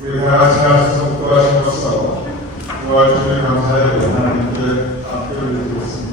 우리 다 같이 나서서 목도하심으로써 도와주시길 감사하고 하나님께 답변을 드리고 있습니다.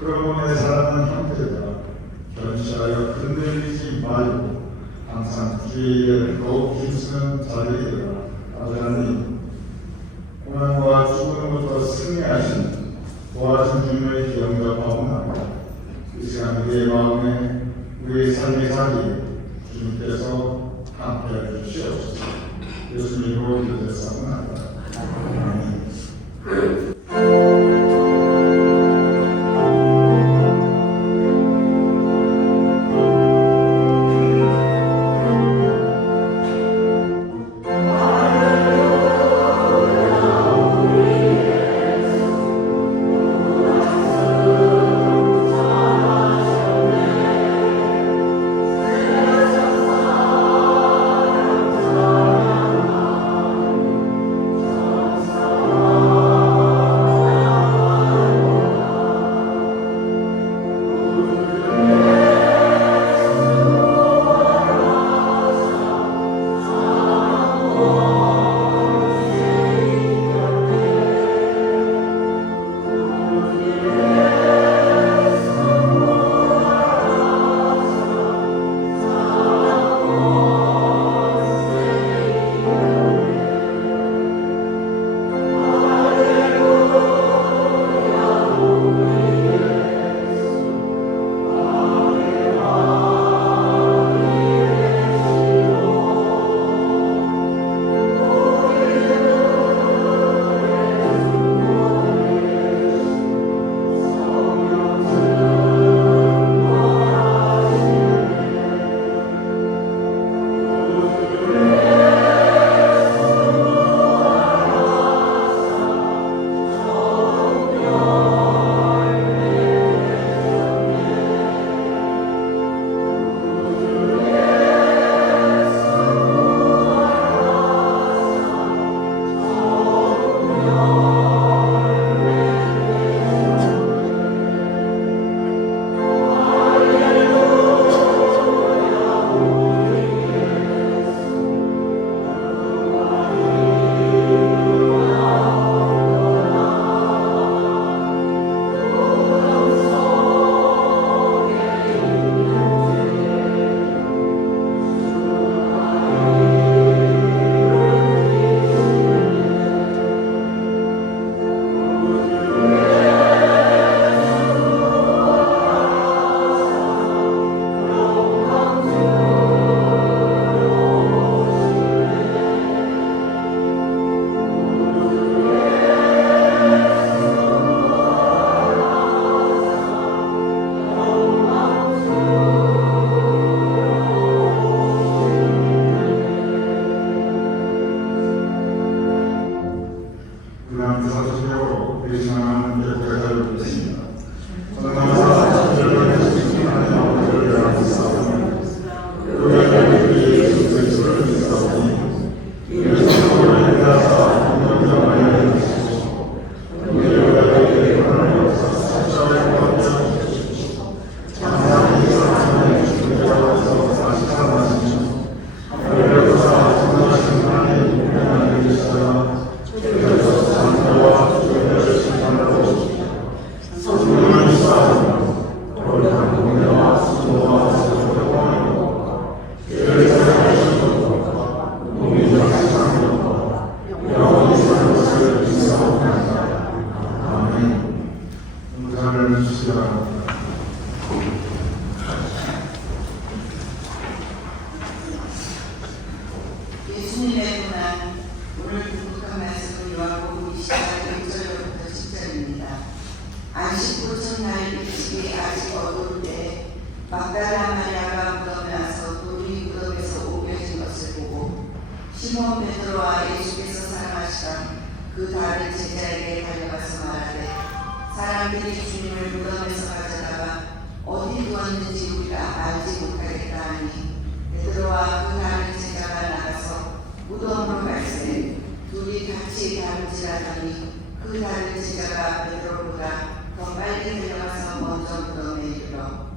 그러므로 살아가는 형태가 견시하여 흔들리지 말고 항상 주의 더욱 힘쓰는 자들이 되라. 아버지 고난과 죽음으로부터 승리하신 도와준 주님의 영접하옵나이다. 이 시간 우리의 마음에 우리의 삶의 자리에 주님께서 함께해 주시옵소서. 예수님으로 기도했사옵나이다. 아멘. 안식 후 첫날 일찍이 아직 어두울 때 막달라 마리아가 무덤에 와서 돌이 무덤에서 옮겨진 것을 보고 시몬 베드로와 예수께서 사랑하시던 그 다른 제자에게 달려가서 말하되 사람들이 주님을 무덤에서 가져다가 어디 두었는지 우리가 알지 못하겠다 하니 베드로와 그 다른 제자가 나가서 무덤으로 갈새 둘이 같이 다름질하더니 그 다른 제자가 베드로보다 더 빨리 달려가서 먼저 무덤에 이르러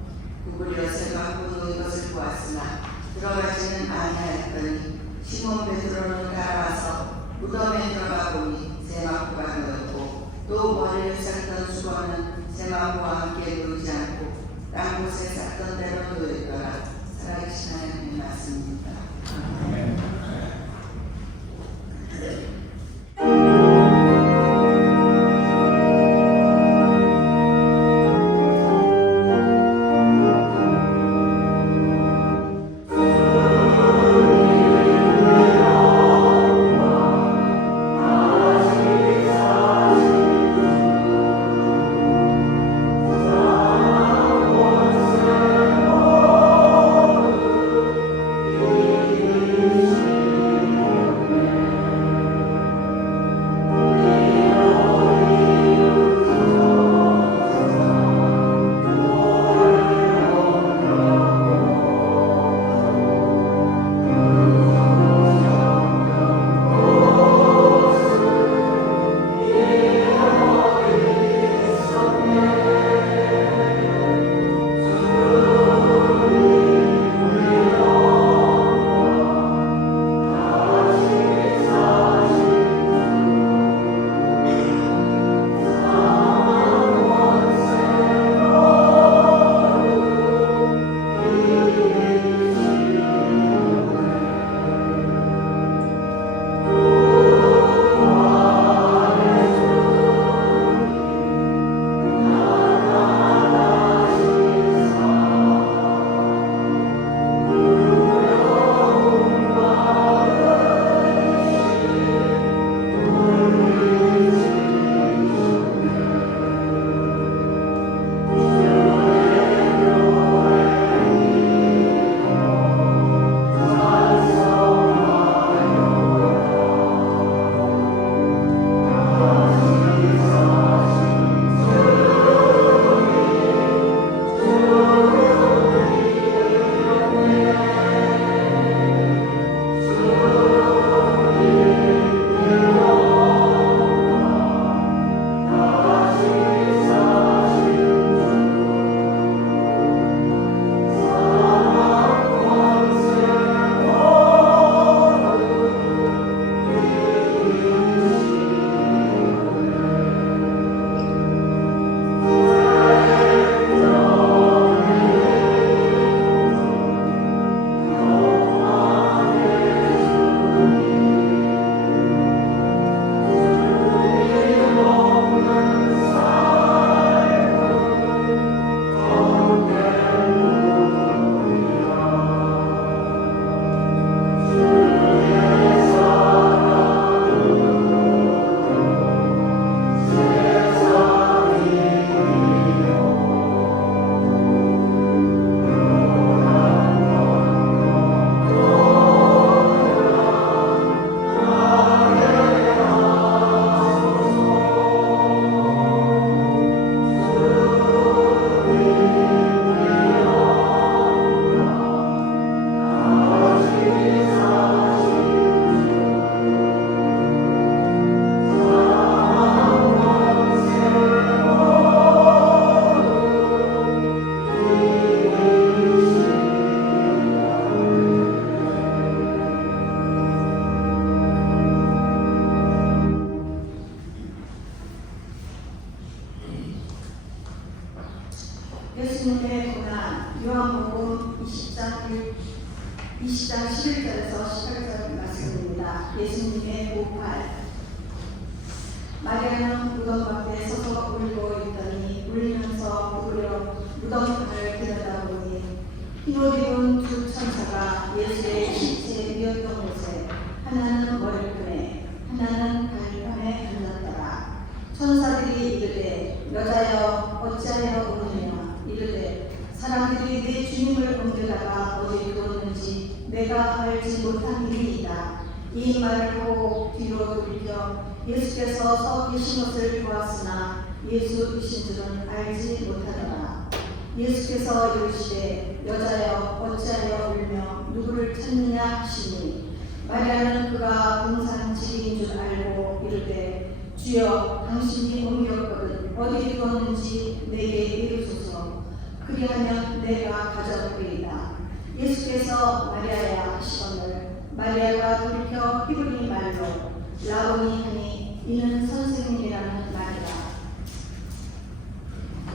구부려 새가 누운 것을 보았으나 들어가지는 아니하였더니 시몬 베드로는 따라와서 무덤에 들어가 보니 세마포가 놓였고 또 머리를 쌌던 수건은 세마포와 함께 놓이지 않고 딴 곳에 쌌던 대로 놓였더라. 살아계신 하나님의 말씀입니다. 예수님의 고난 요한복음 20장 11절에서 18절 말씀입니다. 예수님의 고발. 마리아는 무덤 밖에 서서 울고 있더니 울면서 구부려 무덤을 들여다보니 흰옷 입은 두 천사가 예수의 시체에 누웠던 곳에 하나는 머리끈에 하나는 발판에 앉았더라. 천사들이 이르되 여자여 어찌하여 우느냐 이르되 사람들이 내 주님을 옮겨다가 어디 두었는지 내가 알지 못한 일이이다. 이 말을 하고 뒤로 돌이켜 예수께서 서 계신 것을 보았으나 예수이신 줄은 알지 못하더라. 예수께서 이르시되 여자여 어찌하여 울며 누구를 찾느냐 하시니 마리아는 그가 동산지기인 줄 알고 이르되 주여 당신이 옮겼거든 어디 두었는지 내게 이르소서. 그리하면 내가 가져오리이다. 예수께서 마리아야 하시거늘 마리아가 돌이켜 히브리 말로 라보니 하니 이는 선생님이라는 말이다.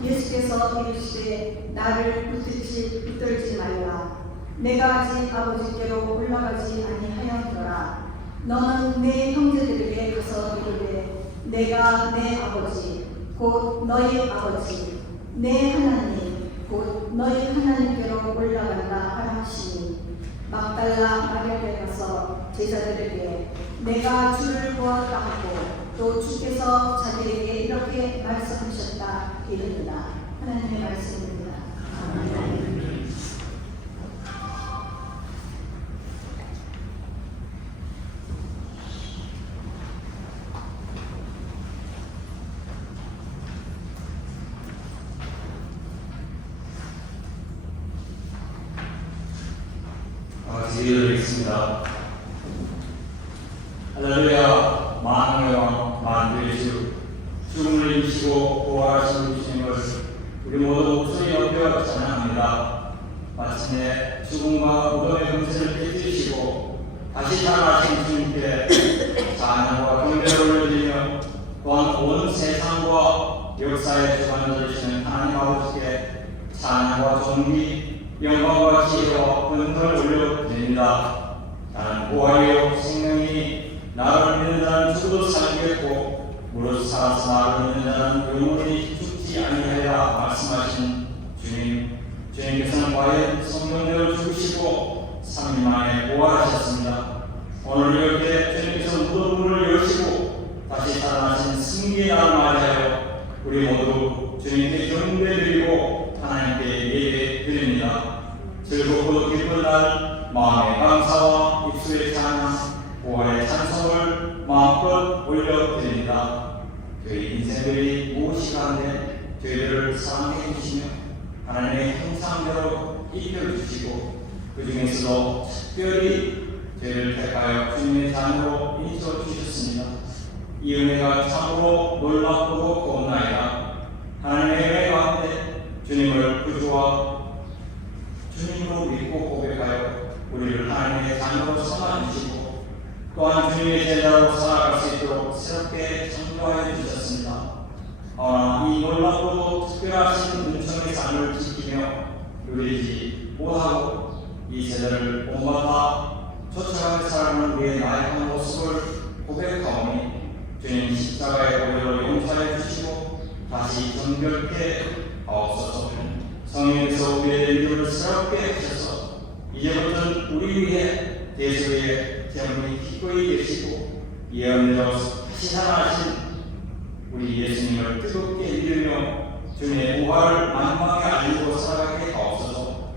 예수께서 이르시되 나를 붙들지 말라. 내가 아직 아버지께로 올라가지 아니하였노라. 너는 내 형제들에게 가서 이르되 내가 내 아버지 곧 너희 아버지 내 하나님 곧 너희 하나님께로 올라간다 하라 하시니 막달라 마리아에 가서 제자들에게 내가 주를 보았다 하고 또 주께서 자기에게 이렇게 말씀하셨다 이르니라. 하나님의 말씀입니다. 아멘. 기도드리겠습니다. 할렐루야. 만왕의 왕 만주의 주 죽음을 이기시고 부활하신 주님을 우리 모두 목소리 높여 찬양합니다. 마침내 죽음과 무덤의 금세를 깨뜨리시고 다시 살아나신 주님께 찬양과 경배를 올려드리며 또한 온 세상과 역사에 주관자되시는 하나님 아버지께 찬양과 존귀 영광과 지혜와 권능을 올려드립니다. 나는 부활이요 생명이니 나를 믿는 자는 죽어도 살겠고 무릇 살아서 나를 믿는 자는 영원히 죽지 아니하리라 말씀하신 주님께서는 과연 성령대로 죽으시고 3일 만에 부활하셨습니다. 오늘 이렇게 주님께서 무덤문을 여시고 다시 살아나신 승리의 날을 맞이하여 우리 모두 주님께 경배드리고 하나님께 예배드립니다. 즐겁고 기쁜 날 마음의 감사와 입술의 찬양, 부활의 찬송을 마음껏 올려드립니다. 저희 인생들이 무엇이 가운데 저희들을 사랑해 주시며 하나님의 형상대로 입혀주시고 그 중에서도 특별히 저희를 택하여 주님의 자녀로 인쳐주셨습니다. 이 은혜가 참으로 놀랍고 고운나이다. 하나님의 은혜 가운데 주님을 구주와 주님으로 믿고 고백하여 우리를 하나님의 자녀로 삼아주시고 또한 주님의 제자로 살아갈 수 있도록 새롭게 창조하여 주셨습니다. 이 놀랍고 특별하신 은총의 삶을 지키며 누리지 못하고 이 세대를 본받아 쫓아가며 살아가는 우리의 나약한 모습을 고백하오니 주님 십자가의 보혈로 용서해 주시고 다시 정결케 하옵소서. 성령께서 우리의 인류를 새롭게 하셔서 이제부터는 우리 위에 대수의 재물이 기꺼이 되시고 예언대로 다시 살아나신 우리 예수님을 뜨겁게 믿으며 주님의 부활을 만방에 알리고 살아가게 하옵소서.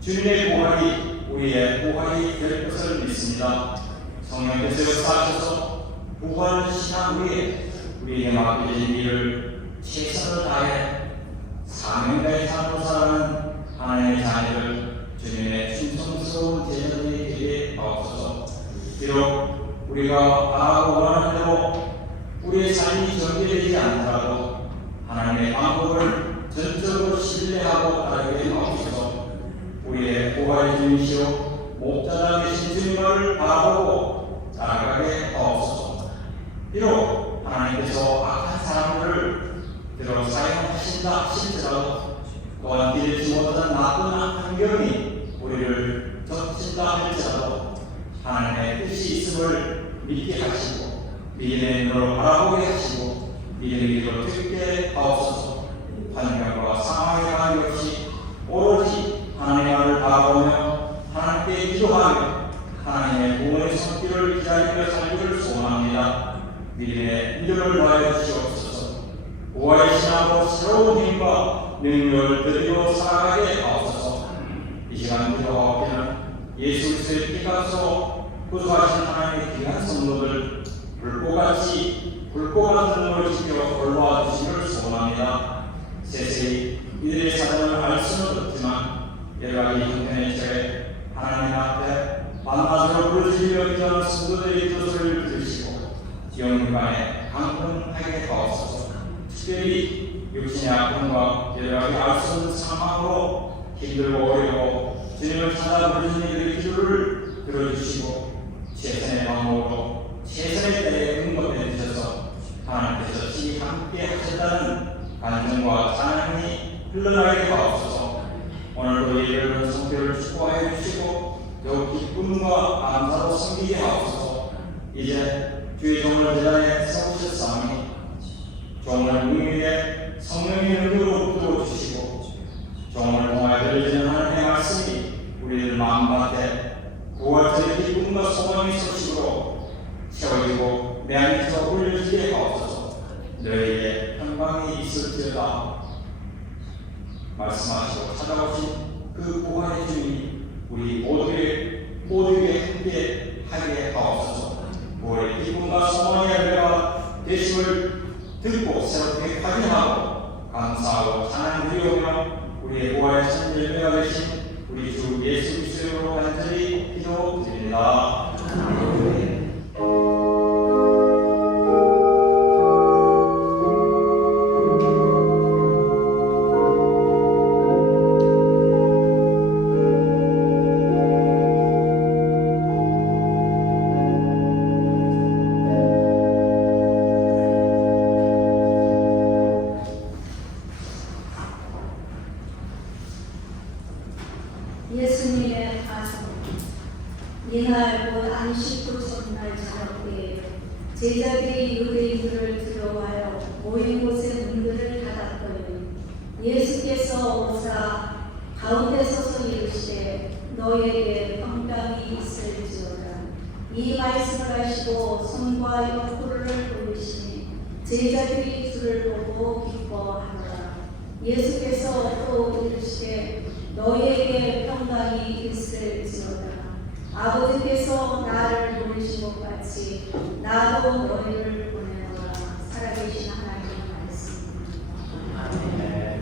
주님의 부활이 우리의 부활이 될 것을 믿습니다. 성령께서 역사하셔서 부활을 시간 후에 우리에게 맡겨진 일을 최선을 다해 사명자의 삶으로 살아가는 하나님의 자녀들 주님의 충성스러운 제자들이 되게 하옵소서. 비록 우리가 바라고 원하는 대로 우리의 삶이 전개되지 않더라도 하나님의 방법을 전적으로 신뢰하고 따르게 하옵소서. 우리의 부활의 주님이시오 목자가 되신 주님을 바라보고 따라가게 하옵소서. 비록 하나님께서 악한 사람들을 비록 사용하신다 하실지라도 또한 기대치 못한 나쁜 환경이 우리를 덮친다 할지라도 하나님의 뜻이 있음을 믿게 하시고 믿음의 눈으로 바라보게 하시고 믿음의 길로 듣게 하옵소서. 환경과 상황에 관계없이 오로지 하나님을 바라보며 하나님께 기도하며 하나님의 구원의 손길을 기다리며 살기를 소원합니다. 믿음을 더하여 주시옵소서. 부활의 신앙으로 진짜로 새로운 힘과 능력을 드리고 살아가게 하옵소서. 이 시간 기도하옵기는 예수 그리스도의 피값으로 구속하신 하나님의 귀한 성도들 불꽃같이 불꽃 같은 눈으로 지켜 돌보아 주시기를 소원합니다. 세세히 이들의 사정을 알 수는 없지만 여러 가지 형편의 처해 하나님 앞에 밤낮으로 부르짖으며 기도하는 성도들의 기도소리를 들으시고 영육간에 강건하게 하옵소서. 특별히 육신의 아픔과 여러 가지 알 수 없는 상황으로 힘들고 어려워 주님을 찾아 부르짖는 이들의 기도를 들어주시고 최선의 방법으로 최선의 때에 응답해 주셔서 하나님께서 지 함께 하셨다는 간증과 찬양이 흘러나게 하옵소서. 오늘도 예배를 성교를 축복하여 주시고 더욱 기쁨과 감사로 섬기게 하옵소서. 이제 주의 종을 제자리에 세우셨사오니 종을 국민의 성령의 능력으로 붙들어 주시고 종을 통하여 들려지는 하나님의 말씀이 우리들 마음밭에 부활절의 기쁨과 소망의 소식으로 채워지고 내 안에서 울려지게 하옵소서. 너희에게 평강이 있을지어다 말씀하시고 찾아오신 그 부활의 주님이 우리 모두에게 함께 하게 하옵소서. 부활의 기쁨과 소망의 열매가 되심을 듣고 새롭게 확인하고 감사하고 찬양 드리오며 우리의 부활의 참 열매가 되신 우리 주 예수 그리스도로 간절히 기도드립니다. 예수님의 가슴 이날 곧 안식 후 첫날 저녁에 제자들이 유대인들을 들어와여 모인 곳의 문들을 닫았더니 예수께서 오사 가운데 서서 이르시되 너희에게 평강이 있을지어다. 이 말씀을 하시고 손과 옆구리를 돌리시니 제자들이 주를 보고 기뻐하더라. 예수께서 또 이르시되 너희에게 평강이 있을지어다. 아버지께서 나를 보내신 것 같이 나도 너희를 보내노라. 살아계신 하나님의 말씀입니다. 아멘.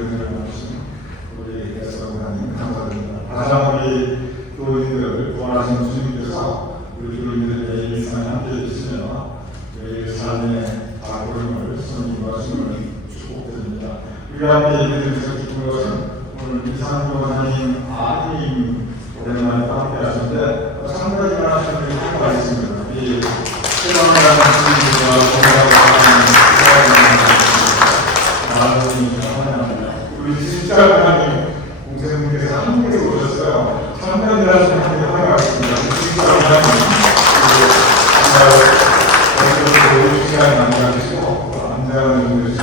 은혜를 나누신 우리 대성하나님 감사드립니다. 가장 우리 교인들 구원하신 주님께서 우리 교인들의 일상에 함께 해주시며 저희의 삶의 발걸음을 손님과 주님을 축복드립니다. 우리가 함께 예배드리면서 기쁜 것은 오늘 이상도 하나님 아드님 오랜만에 함께 하셨는데 상당히 많으신 분이 함께 있습니다. 이 세상이라는 주님과 우리 진짜 하나님 공생님께서 한국에서 오셨어요. 참견이라는 분이 환영하십니다. 진짜 하나님 정말 시간을 만나주시고 안전한 분들을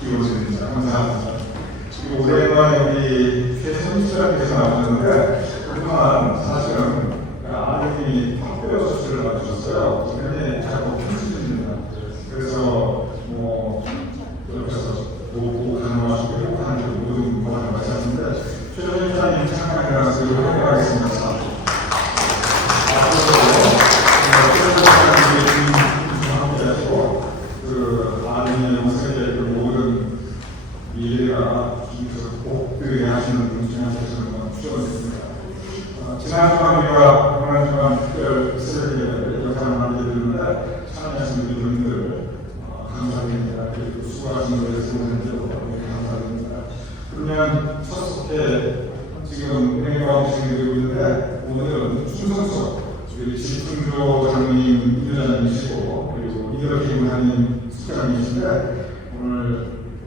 기워주십니다. 감사합니다. 그리고 오랜만에 우리 최선수님께서 나오셨는데 그동안 사실은 아드님이 턱뼈 수술을 받으셨어요. 굉장히 자꾸 힘쓰십니다. 그래서 옆에서 보고 간호하시고 하는 모든 것을 마쳤는데 최종 이사님 착각이라서 회개하겠습니다. 앞으로도 함께 하시고 그 아드님의 모습에 그 모든 미래가 주님께서 꼭 그게 하시는 분 중에 하나님께서 추천드립니다. 지난 주간 우리가 지난 주간 특별 새벽에 영상을 만들었는데 참여하신 분들 감사드립니다. 그리고 수고하신 것에 대해서 감사드립니다. 그러면 첫 속에 지금 은혜가 진행되고 있는데 오늘은 충성서 우리 집중조 장로님 이사장님이시고 그리고 이덕희 문화님 수장님이신데 오늘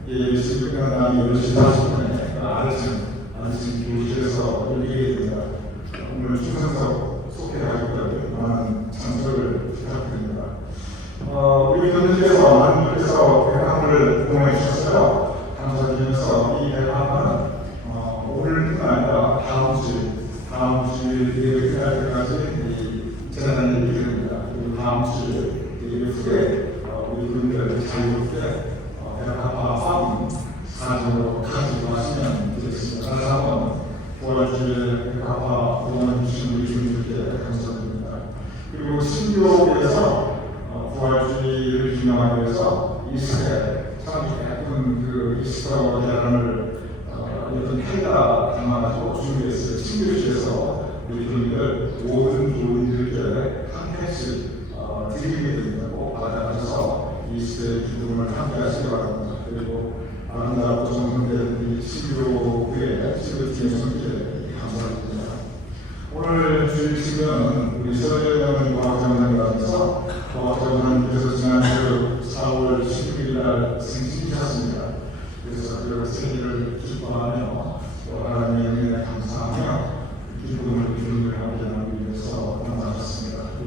예배 끝난 날이 10시 40분에 아침 교실에서 열리게 됩니다. 오늘 충성서 소개하기까지 많은 참석을 부탁드립니다. 우리 교수님께서 하나님께서 백합을 공헌해 주셨어요. 감사드리면서 이 백합은 오늘뿐 아니라 다음 주 예배 끝날 때까지 재단에 있게 됩니다. 그리고 다음 주 예배 후에 우리 교수님들 자유롭게 백합화 사진으로 가지고 하시면 되겠습니다. 다시 한번 도와주실 백합화 공헌해 주신 우리 교수님들께 감사드립니다. 그리고 신교에서 부활주의를 규명하기 위해서 이스라엘 참 예쁜 그 이스라엘 대란을 어떤 해가 담아가지고 준비했어요. 친교실에서 우리 교인들 모든 교인들께 한 팩씩 드리게 된다고 받아가셔서 이스라엘 기쁨을 함께 하시기 바랍니다. 그리고 아름답고 정성된 이 신교회의 신교팀의 손길에 감사드립니다. 오늘 주일식은 우리 서울대학원 과학장관님께서 과학장관님께서 지난주 4월 16일 날 생신이셨습니다. 그래서 그 생일을 기뻐하며 하나님의 은혜에 감사하며 기쁨을 기쁨을 함께 나누기 위해서 만나셨습니다. 이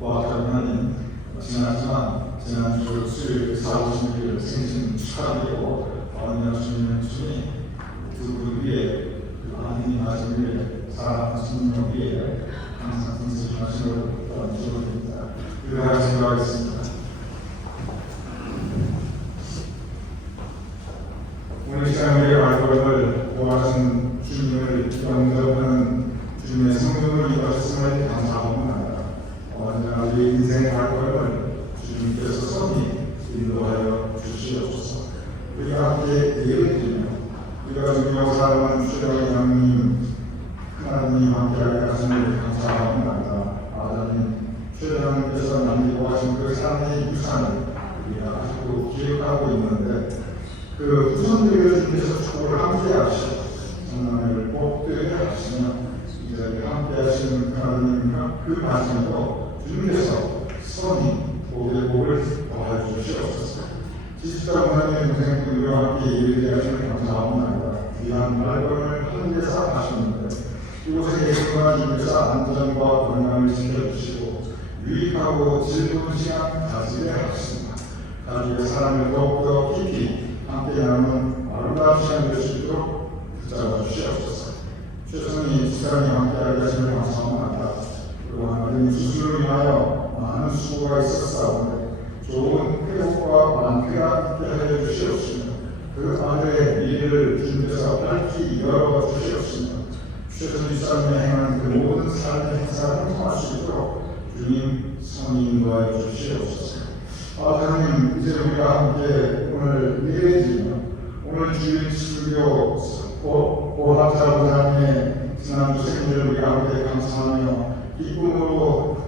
과학장관님 지났지만 지난주 수요일 4월 16일 생신 축하드리고 어느 주님의 주님 두 분 위에 아드님 아직 위에 사랑하는 분 위에 항상 선생님하시는 축원드립니다. 기도하시기 바라겠습니다. 오늘 시간 우리의 발걸음을 구하신 주님을 영접하는 주님의 성령을 이루셨음을 감사합니다. 언제나 우리 인생의 발걸음을 주님께서 선히 인도하여 주시옵소서. 우리가 함께 예배드리며 우리가 주님과 사랑하는 주님의 양님 하나님 함께하게 하시는 감사합니다. 아버님 주님께서 남기고 하신 그 삶의 유산을 우리가 아직도 기억하고 있는데 그 후손들에게 주님께서 축복을 함께 하시고 성령을 복되게 하시며 이제 함께 하시는 하나님과 그 말씀으로 주님께서 선히 복의 복을 더하여 주시옵소서. 지식자 하나님의 동생들과 함께 예배하게 하시는 감사합니다. 귀한 말씀을 하늘에서 하시는데 이곳에 예수가 주님께서 안전과 건강을 지켜주시고 유익하고 즐거운 시간 가지게 하십니다. 가족의 사랑을 더욱더 깊이 함께 나누는 아름다운 시간 될 수 있도록 붙잡아 주시옵소서. 최선희 집사람이 함께하게 하시는 감사합니다. 그리고 하나님 수술을 위하여 많은 수고가 있었사오니 좋은 회복과 만쾌가 있게 하여 주시옵시며 그 아들의 미래를 주님께서 밝히 열어 주시옵시며 최선희 집사람이 행하는 그 모든 삶의 행사를 통할 수 있도록 주님 선히 인도하여 주시옵소서. 하나님 이제 우리가 함께 오늘 예배드리며 오늘 주일 수교 고학자 부장의 지난주 생일을 우리 아버지에 감사하며 기쁨으로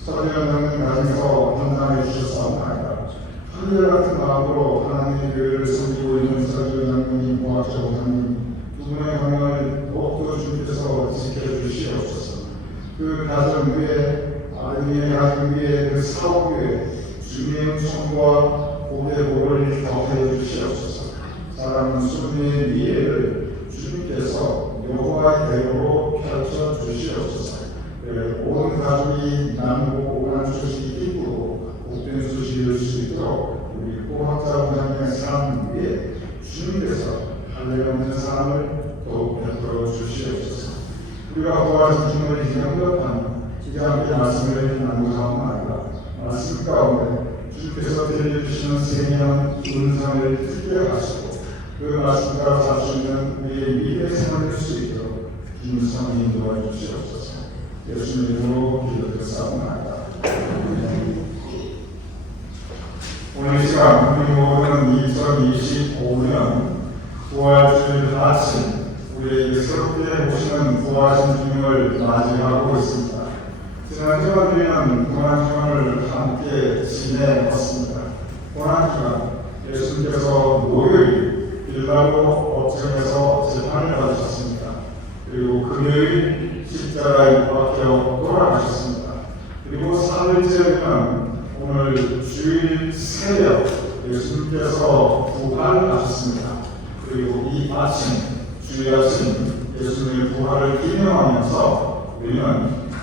서재현 장님 가정에서 현장해 주셨사옵나이다. 한결같은 마음으로 하나님의 교회를 섬기고 있는 서재현 장님, 고학자 부장님 두 분의 건강을 더욱더 주님께서 지켜주시옵소서. 그 가정 위에 아드님의 가정 위에 그 사업 위에 주님의 손과 복의 복을 더해 주시옵소서. 사랑하는 수님의 미래를 주님께서 여호와의 대로로 펼쳐 주시옵소서. 온 가족이 나누고 오간 소식이 기쁘고 복된 소식을 수 있도록 우리 고학자 부장님의 삶 위에 주님께서 할례 없는 삶을 더욱 베풀어 주시옵소서. 우리가 구하신 주님을 이제 응답하며 이제 함께 말씀을 나누사옵나이다. 말씀 가운데 주님께서 들려주시는 생명 은상을 듣게 하시고 그 말씀 따라 살 수 있는 우리의 미래 생활을 할 수 있도록 주님 성령 인도해 주시옵소서. 예수님 이름으로 기도드렸사옵나이다. 오늘 이 시간 우리 모두는 2025년 부활주일 아침 우리에게 새롭게 오시는 부활하신 주님을 맞이하고 있습니다. 지난 주간 우리는 고난주간을 함께 지내왔습니다. 고난주간 예수님께서 목요일 빌라도 법정에서 재판을 받으셨습니다. 그리고 금요일 십자가에 못 박혀 돌아가셨습니다. 그리고 사흘째는 오늘 주일 새벽 예수님께서 부활하셨습니다. 그리고 이 아침 주일 아침 예수님의 부활을 기념하면서 우리는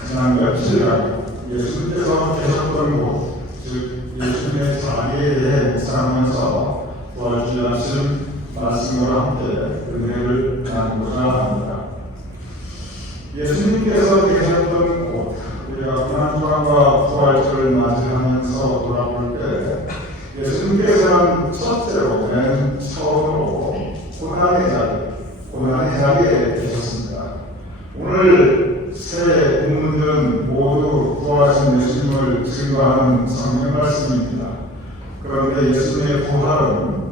지난 며칠간 예수님께서 계셨던 곳, 즉 예수님의 자리에 대해 묵상하면서 부활주일 아침 말씀과 함께 은혜를 나누고자 합니다. 예수님께서 계셨던 곳, 우리가 고난주간과 부활주를 맞이하면서 돌아볼 때 예수님께서는 첫째로 맨 처음으로 고난의 자리에 계셨습니다. 오늘 세 본문들은 모두 부활하신 예수님을 증거하는 성경 말씀입니다. 그런데 예수님의 부활은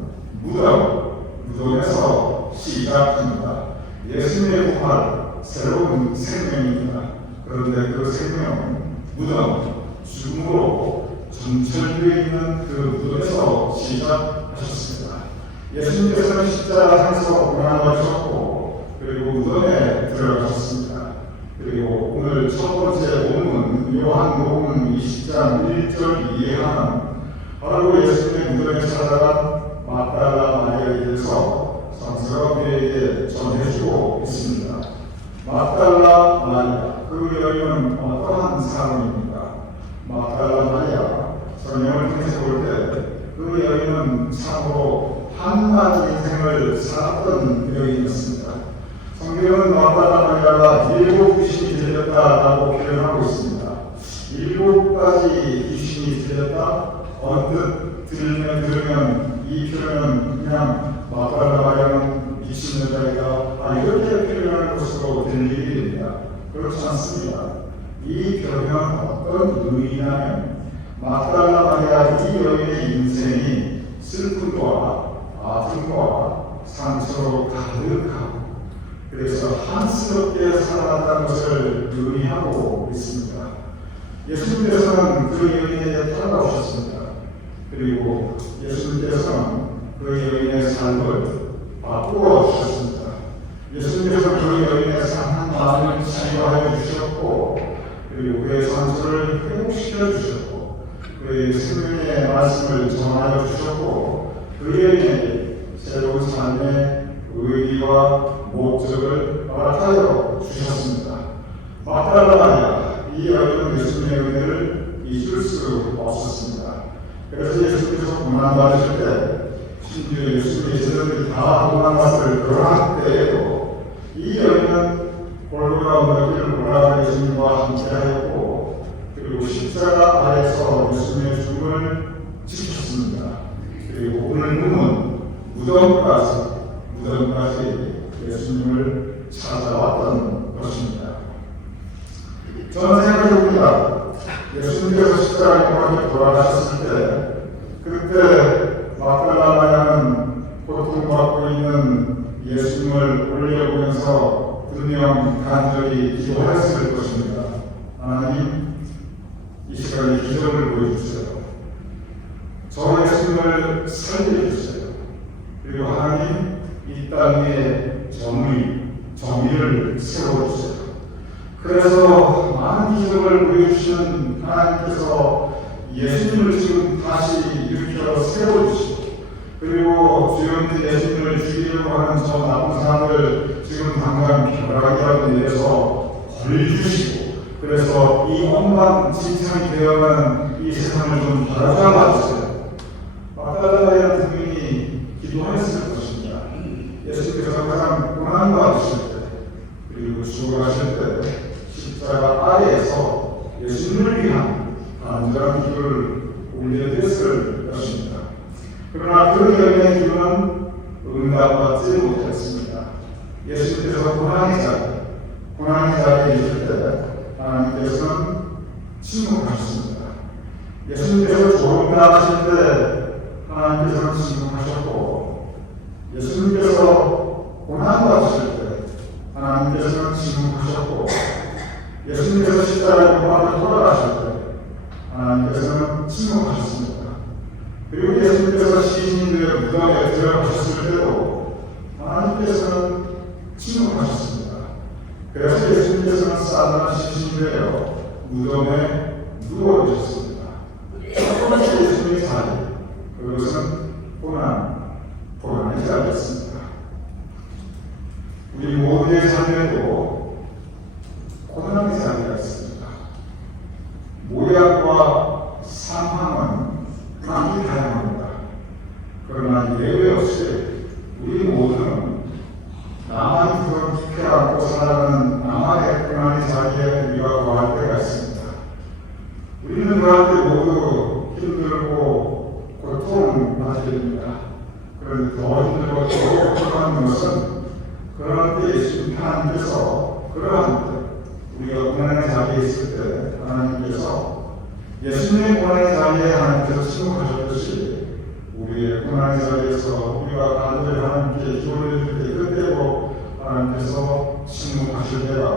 무덤에서 시작합니다. 예수님의 부활, 새로운 생명입니다. 그런데 그 생명은 무덤, 죽음으로 점철되어 있는 그 무덤에서 시작하셨습니다. 예수님께서는 십자가에서 고난하셨고 그리고 무덤에 들어가셨습니다. 그리고 오늘 첫 번째 본문 요한복음 20장 1절 이해하는 바로 예수님의 무덤에 찾아간 막달라 마리아에 대해서 성서가 우리에게 전해주고 있습니다. 막달라 마리아, 그 여인은 어떠한 사람입니까? 막달라 마리아, 성경을 통해서 볼 때 그 여인은 참으로 한 가지 인생을 살았던 여인이었습니다. 성경은 막달라 마리아가 7 귀신이 들렸다라고 표현하고 있습니다. 7가지 귀신이 들렸다? 언뜻 들으면 이 표현은 그냥 막달라 마리아는 미친 여자이다 이렇게 표현하는 것으로 들리게 됩니다. 그렇지 않습니다. 이 표현은 어떤 의미냐면 막달라 마리아 이 여인의 인생이 슬픔과 아픔과 상처로 가득하고 그래서 한스럽게 살아갔다는 것을 의미하고 있습니다. 예수님께서는 그 여인에게 찾아오셨습니다. 그리고 예수님께서는 그 여인의 삶을 바꾸어 주셨습니다. 예수님께서 그 여인의 상한 마음을 치유하여 주셨고 그리고 그의 상처를 회복시켜 주셨고 그의 생명의 말씀을 전하여 주셨고 그 여인에게 새로운 삶의 의미와 목적을 허락하여 주셨습니다. 막달라 마리아, 이 여인은 예수님의 은혜를 잊을 수 없었습니다. 그래서 예수님께서 고난받으실 때 심지어 예수님의 제자들이 다 고난받을 그러한 때에도 이 여인은 골고다 언덕길을 올라가 예수님과 함께하였고 그리고 십자가 아래서 예수님의 죽음을 지켰습니다. 그리고 오늘 무덤까지 예수님을 찾아왔던 것입니다. 저는 생각해봅니다. 예수님께서 십자가에 못 박혀 돌아가셨을 때 그때 막달라 마리아는 고통받고 있는 예수님을 올려보면서 분명 간절히 기도했을 것입니다. 하나님, 이 시간에 기적을 보여주세요. 저 예수님을 살려주세요. 그리고 하나님, 이 땅에 정의를 세워주세요. 그래서 많은 기적을 보여주시는 하나님께서 예수님을 지금 다시 일으켜 세워주시고, 그리고 주님 예수님을 죽이려고 하는 저 나쁜 사람을 지금 당장 벼락이라도 내서 벌주시고, 그래서 이 엉망진창이 되어가는 이 세상을 좀 바라잡아주세요. 막달라의 분명히 기도했을 것입니다. 예수께서 가장 고난 받으실 때, 그리고 죽어가실 때 십자가 아래에서 예수님을 위한 간절한 기도를 올려드렸을 것입니다. 그러나 그 열매의 기도는 응답받지 못했습니다. 예수님께서 고난의 자리에 있을 때 하나님께서는 침묵하셨습니다. 예수님께서 조롱당하실 때 하나님께서는 침묵하셨고, 예수님께서 고난받으실 때 하나님께서는 침묵하셨고, 예수님께서 십자가에 못 박혀 돌아가실 때 하나님께서는 침묵하셨습니다. 그리고 예수님께서 시신이 되어 무덤에 들어가셨을 때도 하나님께서는 침묵하셨습니다. 그래서 예수님께서는 싸늘한 시신이 되어 무덤에 누워 계셨습니다. 첫 번째 예수님의 자리, 그것은 고난의 자리였습니다. 우리 모두의 삶에도 고난의 자리가 있습니다. 모양과 상황은 많이 다양합니다. 그러나 예외 없이 우리 모두는 나만 그렇게 안고 살아가는 나만의 고난의 자리에 우리가 거할 때가 있습니다. 우리는 그럴 때 모두 힘들고 고통받게 됩니다. 그런데 더 힘들고 더 고통하는 것은 그럴 때 예수님 하나님께서 그러한 때 우리가 고난의 자리에 있을 때 하나님께서 예수님의 고난의 자리에 하나님께서 침묵하셨듯이 우리의 고난의 자리에서 우리가 간절히 하나님께 기도를 드릴 때 그때로 하나님께서 침묵하실 때가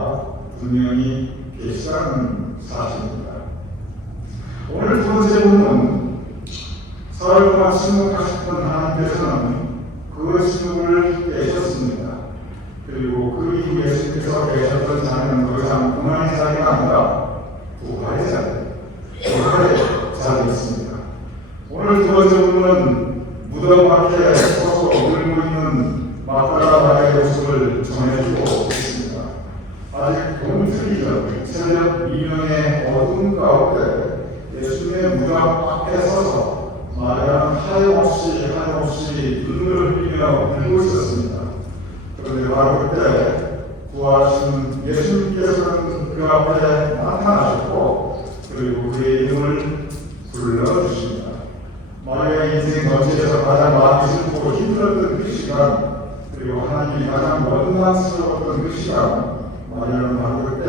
분명히 계시다는 사실입니다. 오늘 두 번째 본문은 사흘 동안 침묵하셨던 하나님께서는 그 침묵을 깨셨습니다. 그리고 그 이후 예수님께서 계셨던 자리는 더 이상 고난의 자리가 아니라 부활의 자리였습니다. 오늘 두 번째 본문은 무덤 밖에 서서 울고 있는 막달라 마리아의 모습을 전해주고 있습니다. 아직 동틀기 전 새벽 미명의 어둠 가운데 예수님의 무덤 앞에 서서 마리아는 하염없이 눈물을 흘리며 울고 있었습니다. 그런데 바로 그때 구하신 예수님께서는 그 앞에 나타나셨고, 그리고 그의 이름을 불러주십니다. 마리아의 인생 전체에서 가장 마음이 슬프고 힘들었던 그 시간, 그리고 하나님이 가장 원망스러웠던 그 시간, 마리아는 바로 그때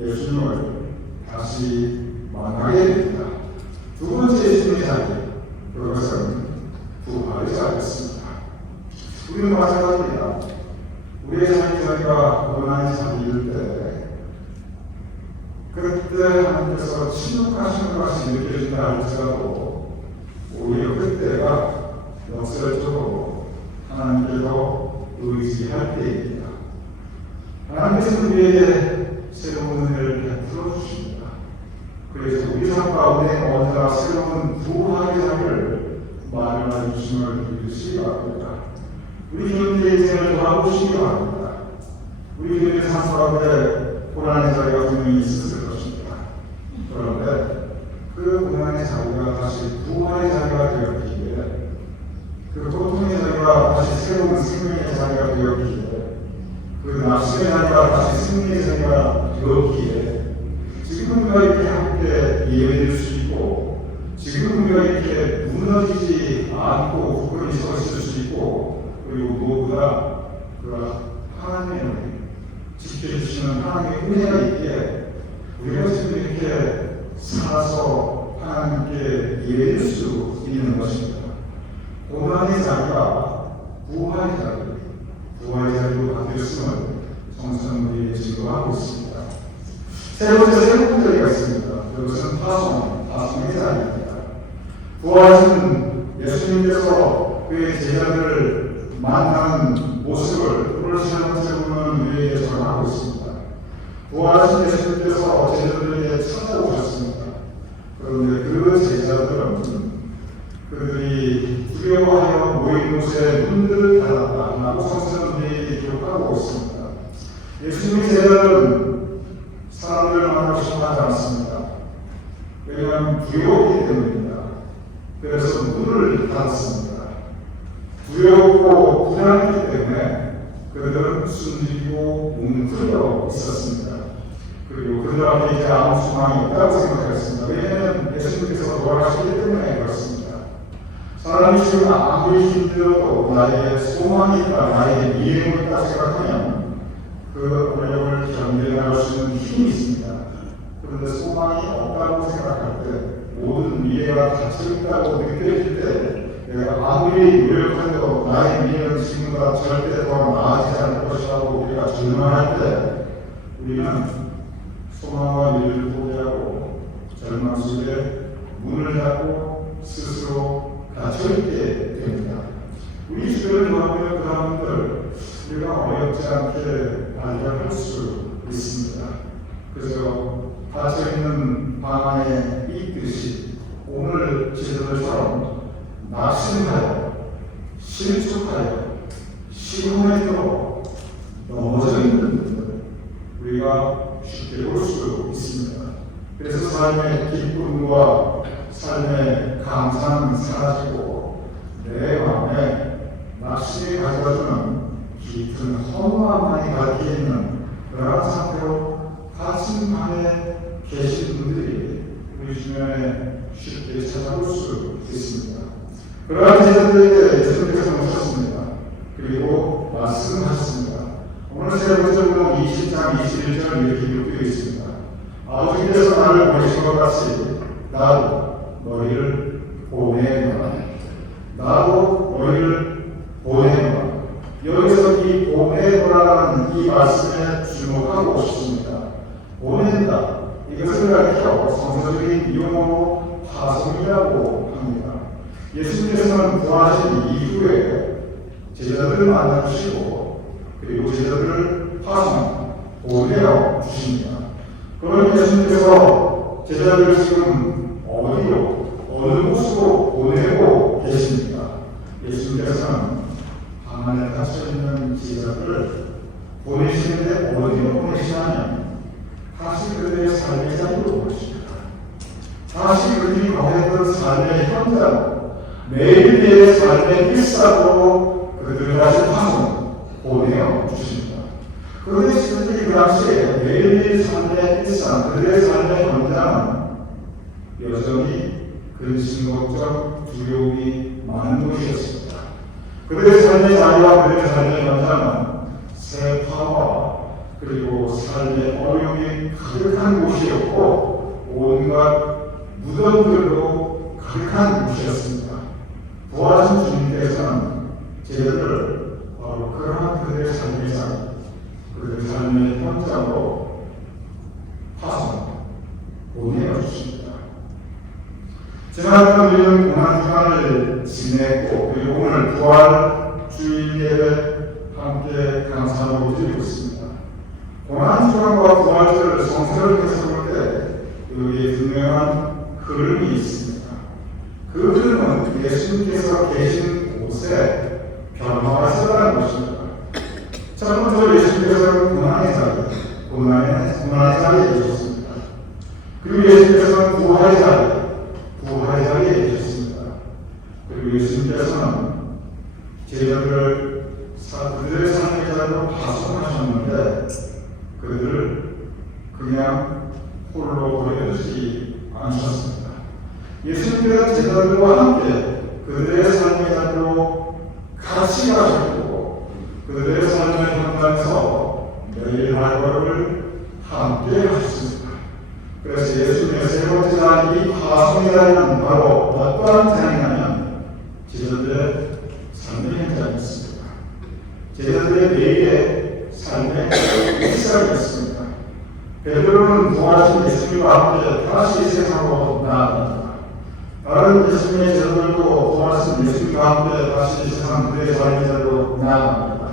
예수님을 다시 만나게 됩니다. 두 번째 예수님의 자리, 그것은 부활의 자리였습니다. 우리는 마찬가지입니다. 우리의 삶의 자리가 고난의 자리일 때 그때 하나님께서 침묵하시는 것이 느껴진다 할지라도 오히려 그때가 역설적으로 하나님께서 의지할 때입니다. 하나님께서 우리에게 새로운 은혜를 베풀어 주십니다. 그래서 우리 삶 가운데 언제나 새로운 부활의 자리를 마련해 주심을 믿으시기 바랍니다. 우리 교회의 인생을 돌아보시기 바랍니다. 우리 교회의 삶 가운데 고난의 자리가 분명히 있었을 것입니다. 그런데 그 고난의 자리가 다시 부활의 자리가 되었기에, 그 고통의 자리가 다시 새로운 생명의 자리가 되었기에, 그 납심의 자리가 다시 승리의 자리가 되었기에, 지금 우리가 이렇게 함께 예배드릴 수 있고, 지금 우리가 이렇게 무너지지 않고 굳건히 서 있을 수 있고, 그리고 무엇보다 그 하나님을 지켜주시는 하나님의 은혜가 있기에 우리가 지금 이렇게 살아서 하나님께 예배할 수 있는 것입니다. 고난의 자리가 부활의 자리, 세 번째가 있습니다. 그것은 파송의 자리입니다. 부활하신 예수님께서 그의 제자들을 만나는 모습을 오늘 세 번째 부분은 우리에게 전하고 있습니다. 부활하신 예수님께서 제자들에게 찾아오셨습니다. 그런데 그 제자들은 그들이 두려워하여 모인 곳에 문들을 닫았다라고 성서는 우리에게 기록하고 있습니다. 예수님의 제자들은 사람들을 만나고 싶어 하지 않습니다. 왜냐하면 두려웠기 때문입니다. 그래서 문을 닫았습니다. 두렵고 불안했기 때문에 그들은 숨기고 뭉클려 있었습니다. 그리고 그들 앞에 이제 아무 소망이 없다고 생각했습니다. 왜냐하면 예수님께서 돌아가시기 때문에 그렇습니다. 사람이 지금 아무리 힘들어도 나에게 소망이 있다, 나에게 미래가 있다 생각하면 그 어려움을 견뎌나갈 수 있는 힘이 있습니다. 그런데 소망이 없다고 생각할 때, 모든 미래가 닫혀있다고 느껴질 때, 내가 아무리 노력해도 나의 미래는 지금보다 절대 더 나아지지 않을 것이라고 우리가 절망할 때, 우리는 소망과 미래를 포기하고 절망 속에 문을 닫고 스스로 갇혀있게 됩니다. 우리 주변을 보면 그 사람들 우리가 어렵지 않게 발견할 수 있습니다. 그래서 닫혀있는 방 안에 있듯이 오늘 제자들처럼 낙심하여 실족하여 시험에 들어 넘어져 있는 분들 우리가 쉽게 볼 수 있습니다. 그래서 삶의 기쁨과 삶의 감사는 사라지고 내 마음에 낙심이 가져다주는 깊은 허무함만이 가득해 있는 그러한 상태로 닫힌 방에 계신 분들이 우리 주변에 쉽게 찾아볼 수 있습니다. 그러한 제자들에게 예수님께서 오셨습니다. 그리고 말씀하셨습니다. 오늘 세 번째 부분 20장 21절 이렇게 기록되어 있습니다. 아버지께서 나를 보내신 것 같이 나도 너희를 보내노라. 나도 너희를 보내노라. 여기서 이 보내노라는 이 말씀에 주목하고 싶습니다. 보낸다. 이것을 가리켜 성서적인 용어로 파송이라고 합니다. 예수님께서는 부활하신 이후에 제자들을 만나주시고 그리고 제자들을 파송, 보내어 주십니다. 그럼 예수님께서 제자들을 지금 어디로, 어느 곳으로 보내고 계십니까? 예수님께서는 방 안에 갇혀있는 제자들을 보내시는데 어디로 보내시냐면 다시 그들의 삶의 자리로 보내십니다. 다시 그들이 거했던 삶의 현장으로 매일매일의 삶의 일상으로 그들을 다시 파송, 보내어 주십니다. 그런데 그들이 그 당시에 매일매일 삶의 일상, 그들의 삶의 현장은 여전히 근심걱정, 두려움이 많은 곳이었습니다. 그들의 삶의 자리와 그들의 삶의 현장은 세파와 그리고 삶의 어려움이 가득한 곳이었고 온갖 무덤들로 가득한 곳이었습니다. 부활하신 주님께서는 제자들을 바로 그러한 그들의 삶의 자리, 그들의 삶의 현장으로 파송, 보내어 주십니다. 지난 우리는 고난주간을 지냈고 그리고 오늘 부활 주일 예배 함께 감사하고 드리고 있습니다. 고난주간과 부활절을 성서를 해석할 때 여기에 분명한 흐름이 있습니다. 그 흐름은 예수님께서 계신 곳에 변화가 있었다는 것입니다. 첫 번째로 예수님께서는 고난의 자리, 고난의 자리에 계셨습니다. 그리고 예수님께서는 부활의 자리에 계셨습니다. 그리고 예수님께서는 제자들을 그들의 삶의 자리로 파송하셨는데 그들을 그냥 홀로 보내주지 않으셨습니다. 예수님께서 제자들과 함께 그들의 삶의 자리로 같이 가셨고 그들의 삶의 현장에서 매일 발걸음을 함께 하셨습니다. 그래서 예수님의 세 번째 자리, 이 파송의 자리는 바로 어떠한 자리냐면 제자들의 삶의 현장이었습니다. 제자들의 매일의 삶의 일상이었습니다. 베드로는 부활하신 예수님과 함께 다시 세상으로 나아갑니다. 다른 예수님의 제자들도 부활하신 예수님과 함께 다시 세상 그대의 삶의 자리로 나아갑니다.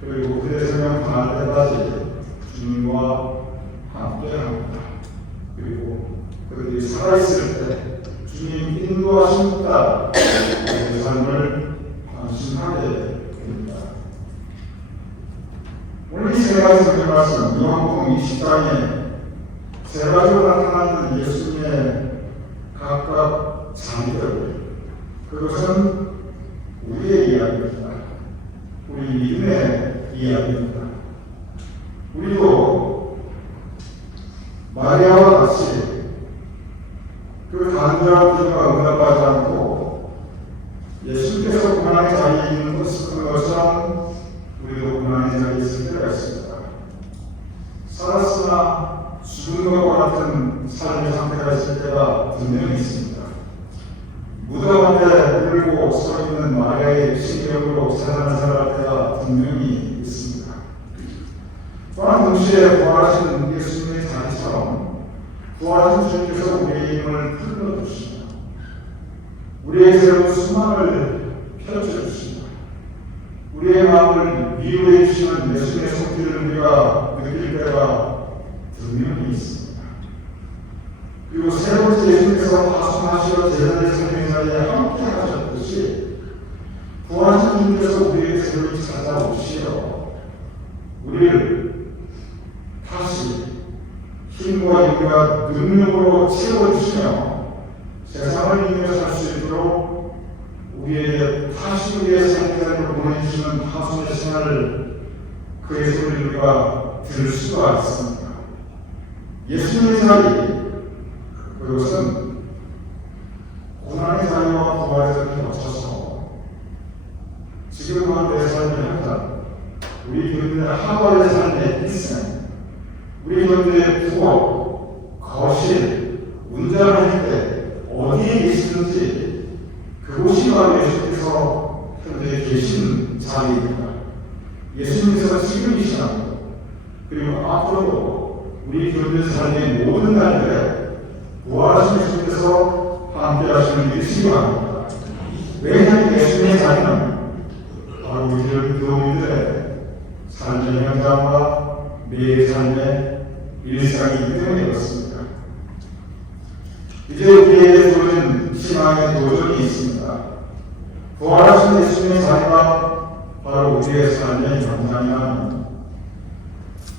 그리고 그대의 생명 당할 때까지 주님과 함께 합니다. 그리고 그들이 살아있을 때 주님 인도하신 따라 그들의 삶을 안심하게 됩니다. 오늘 이 세 가지 성경 말씀, 요한복음 20장에 세 가지로 나타나는 예수님의 각각 자리들, 그것은 우리의 이야기입니다. 우리 믿음의 이야기입니다. 우리도 마리아와 같이 그 간절한 기도가 응답하지 않고 예수께서 고난의 자리에 있는 것처럼 우리도 고난의 자리에 있을 때가 있습니다. 살았으나 죽은 것과 같은 삶의 상태가 있을 때가 분명히 있습니다. 무덤 앞에 울고 서 있는 마리아의 신경으로 살아난 살아갈 때가 분명히 있습니다. 또한 동시에 부활하신 예수님의 자리처럼 부활하신 주님께서 우리의 힘을 풀어주시며 우리의 새로운 수망을 펼쳐주시며 우리의 마음을 위로해 주시는 예수님의 손길을 우리가 느낄 때가 분명히 있습니다. 그리고 세 번째 예수님께서 파송하시어 제자들의 생명의 자리에 함께 하셨듯이 부활하신 주님께서 우리에게 새로이 찾아오시어 우리를 다시 힘과 용기와 능력으로 채워주시며 세상을 이기며 살 수 있도록 우리에게 다시 우리의 삶의 자리로 보내주시는 파송의 시간을 그의 소리를 우리가 들을 수가 있습니다. 예수님의 자리, 그것은 고난의 자리와 부활의 자리를 거쳐서 지금과 내 삶의 현장, 우리 교인들의 하루의 삶의 일생, 우리 교인들의 부활, 거실, 운전할 때 어디에 계시든지 그곳이 바로 예수께서 현재 계신 자리입니다. 예수님께서 지금 이 시간 그리고 앞으로도 우리 교인들 삶의 모든 날들에 부활하신 예수님께서 함께 하시는 일시기 바랍니다. 왜냐하면 예수님의 자리는 바로 우리 교인들의 삶의 현장과 매일 삶의 일상이기 때문에 그렇습니다. 이제 우리에게 주어진 신앙의 도전이 있습니다. 부활하신 예수님의 자리가 바로 우리의 삶의 현장이라는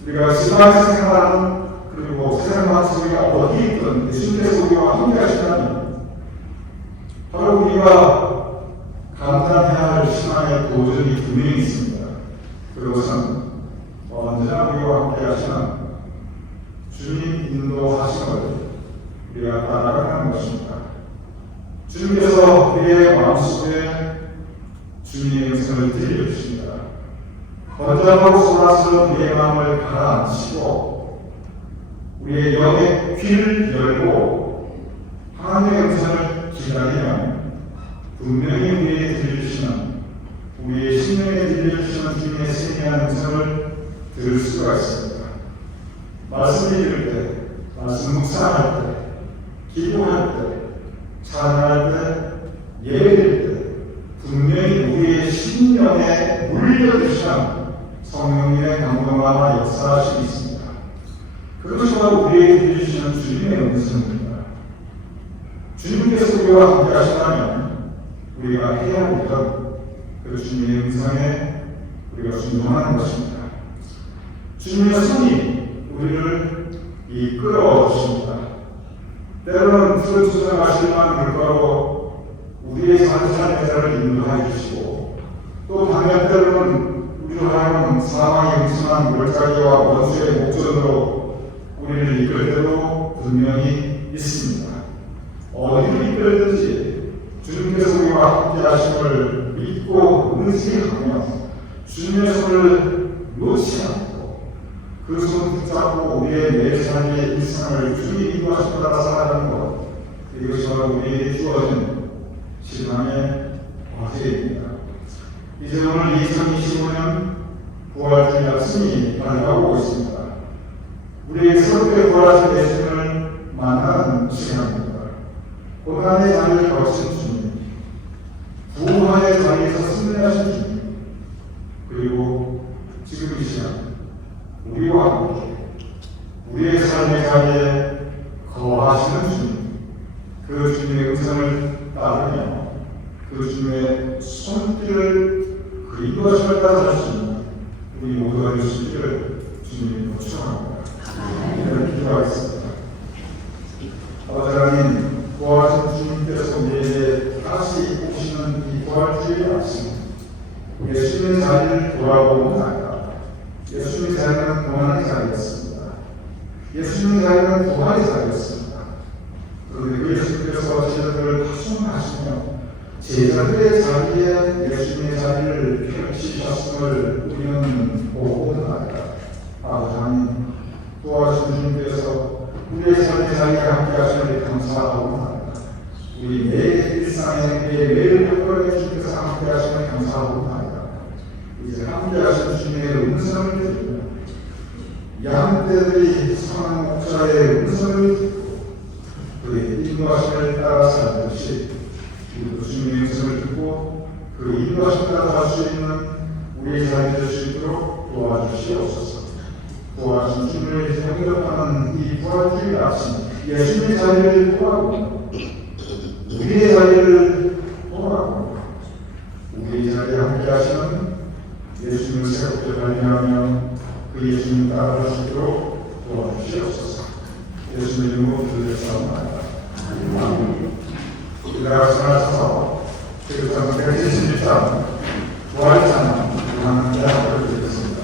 우리가 신앙에서 생활하는 그리고 세상과 속에 어디 있든 예수님께서 우리와 함께 하시다니 바로 우리가 감당해야 할 신앙의 도전이 분명히 있습니다. 그것은 언제나 우리와 함께 하시는 주님 인도하심을 우리가 따라가는 것입니다. 주님께서 우리의 마음속에 주님의 음성을 들려주십니다. 건장하고 소란스러운 우리의 마음을 가라앉히고 우리의 영의 귀를 열고 하나님의 음성을 기다리면 분명히 우리에게 들려주시는 우리의 심령에 들려주시는 주님의 생명한 음성을 들을 수가 있습니다. 말씀을 읽을 때, 말씀 묵상할 때, 기도할 때, 찬양할 때, 예배드릴 때 분명히 우리의 심령에 물려주시는 성령님의 감동과 역사하심이 있습니다. 그것이 바로 우리에게 들려주시는 주님의 음성입니다. 주님께서 우리와 함께 하시다면 우리가 해야 할 일은 그 주님의 음성에 우리가 순종하는 것입니다. 주님의 손이 우리를 이끌어 주십니다. 때로는 푸른 수정하실만 물가로 우리의 삶의 자를 인도해 주시고 또 반면 때로는 우리로 하여금 사망의 음침한 물자리와 원수의 목전으로 우리를 이끌 때도 분명히 있습니다. 어디로 이끌든지 주님께서 우리와 함께 하심을 믿고 의지하며 주님의 손을 놓지 않고 그 손 붙잡고 우리의 내 삶의 일상을 주님 인도하심을 따라 살아가는 것, 이것이 바로 우리에게 주어진 신앙의 과제입니다. 이제 오늘 2025년 부활절 약속이 다가오고 있습니다. 우리에게 새롭게 부활하신 예수님을 만나는 시간입니다. 고난의 자리를 거친 주님, 부활의 자리에서 승리하신 주님, 그리고 지금 이 시간 우리와 함께 우리의 삶의 자리에 거하시는 주님, 그 주님의 음성을 따르며 그 주님의 손길을 그 인도하심을 따라 살 수 있는 우리 모두가 될 수 있기를 주님이 축원합니다. 이렇게 기도하겠습니다. 아버지 하나님, 부활하신 주님께서 우리에게 다시 오시는 이 부활주의 아침, 예수님의 자리를 돌아보는 날이다. 예수님의 자리는 고난의 자리였습니다. 예수님의 자리는 부활의 자리였습니다. 그런데 그 예수님께서 제자들을 파송하시며 제자들의 자리에 예수님의 자리를 펼치셨음을 우리는 보고 오는 날이다. 아버지 하나님, 부활하신 주님께서 우리의 삶의 자리에 함께 하시는 감사하고 합니다. 우리 매일 일상에 매일 활동에 주님께서 함께 하시는 감사하고 합니다. 이제 함께 하시는 주님의 음성을 들으며 양떼들이 선한 목자의 음성을 듣고 그의 인도하심을 따라 살듯이 우리도 주님의 음성을 듣고 그 인도하심을 따라 살 수 있는 우리의 삶이 될 수 있도록 도와주시옵소서. 부활하신 주님을 영접하는 이 부활주의 아침, 예수님의 자리를 돌아보고 우리의 자리를 돌아보고 우리의 자리에 함께 하시는 예수님을 새롭게 발견하며 그 예수님 따라갈 수 있도록 도와주시옵소서. 예수님의 이름으로 기도드렸사옵나이다. 아멘. 일어나서 나서서 제국장 173 부활의 찬양 하나님께 함께 드리겠습니다.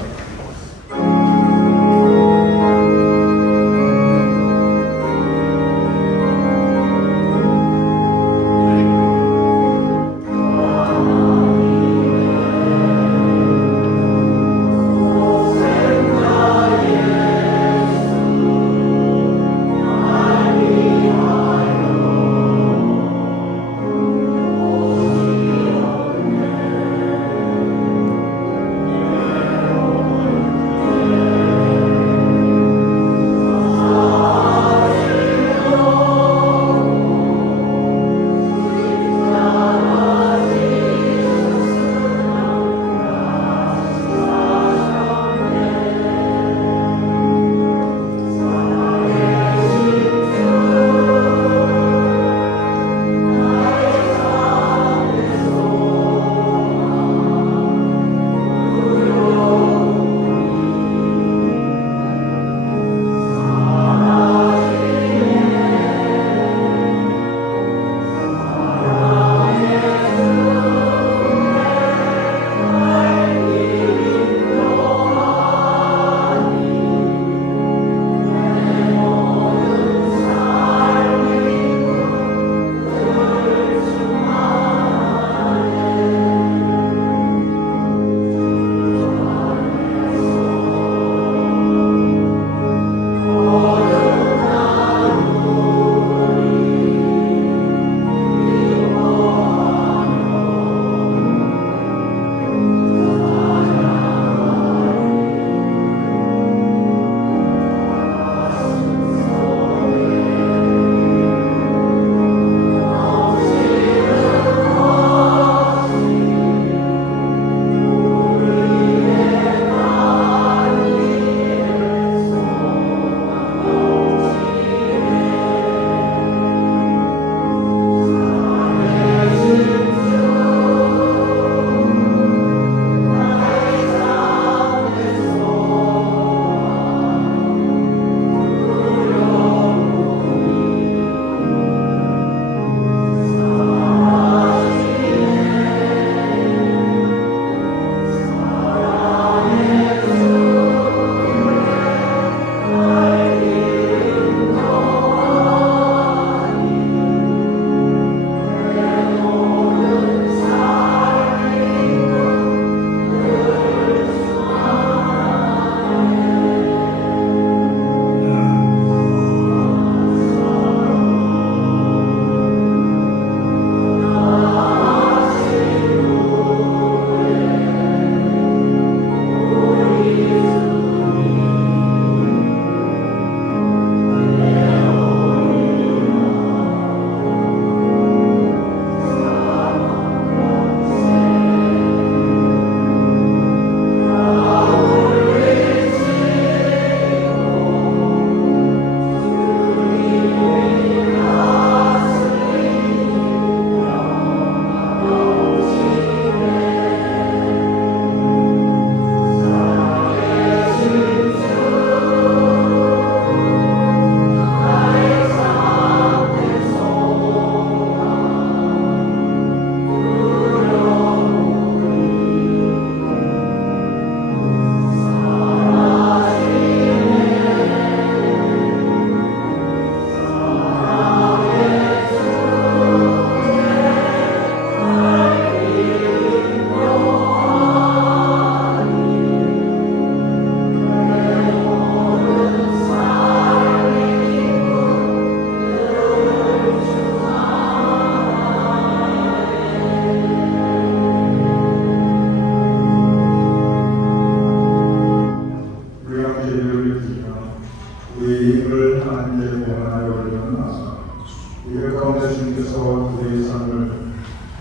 주님께서 우리의 삶을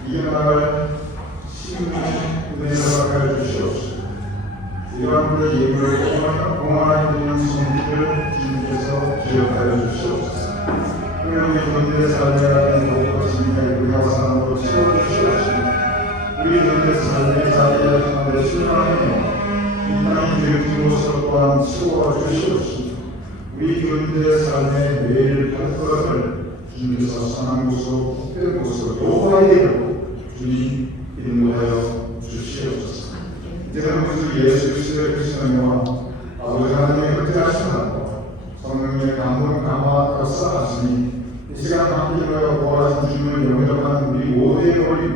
이겨나갈 힘의 은혜를 하여 주시옵소서. 이러한 우리의 예물을 공헌하게 되는 성기를 주님께서 기억하여 주시옵소서. 그리고 우리 교인들의 삶에 가진 모든 우리가 사람으로 채워주시옵소서. 우리 교인들의 삶의 자리에 가운데 실망하며 이 땅의 기름으로서 또한 채워 주시옵소서. 우리 교인들의 삶의 매일 발걸음을 주님께서 선한 곳으로 복된 곳으로 여호와의 이름으로 주님 이름으로 하여 주시옵소서. 이제는 우리 예수 그리스도의 크시노니와 아버지 하나님의 극대하심과 성령의 감동 감화 역사하시니 이 시간 함께하여 부활하신 주님을 영접하는 우리 모두의 어린이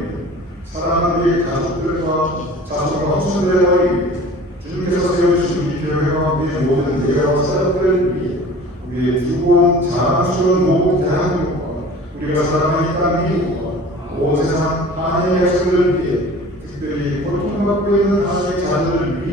사랑하는 우리 가족들과 자손과 후손들의 어린이 주님께서 세워주신 우리 교회와 우리의 모든 대회와 사역들을 위해 우리의 두고한 자랑스러운 모든 대한민국과 우리가 사랑하는 이 땅 미국과 온 세상 하나님의 백성들을 위해 특별히 고통받고 있는 하나님의 자녀들을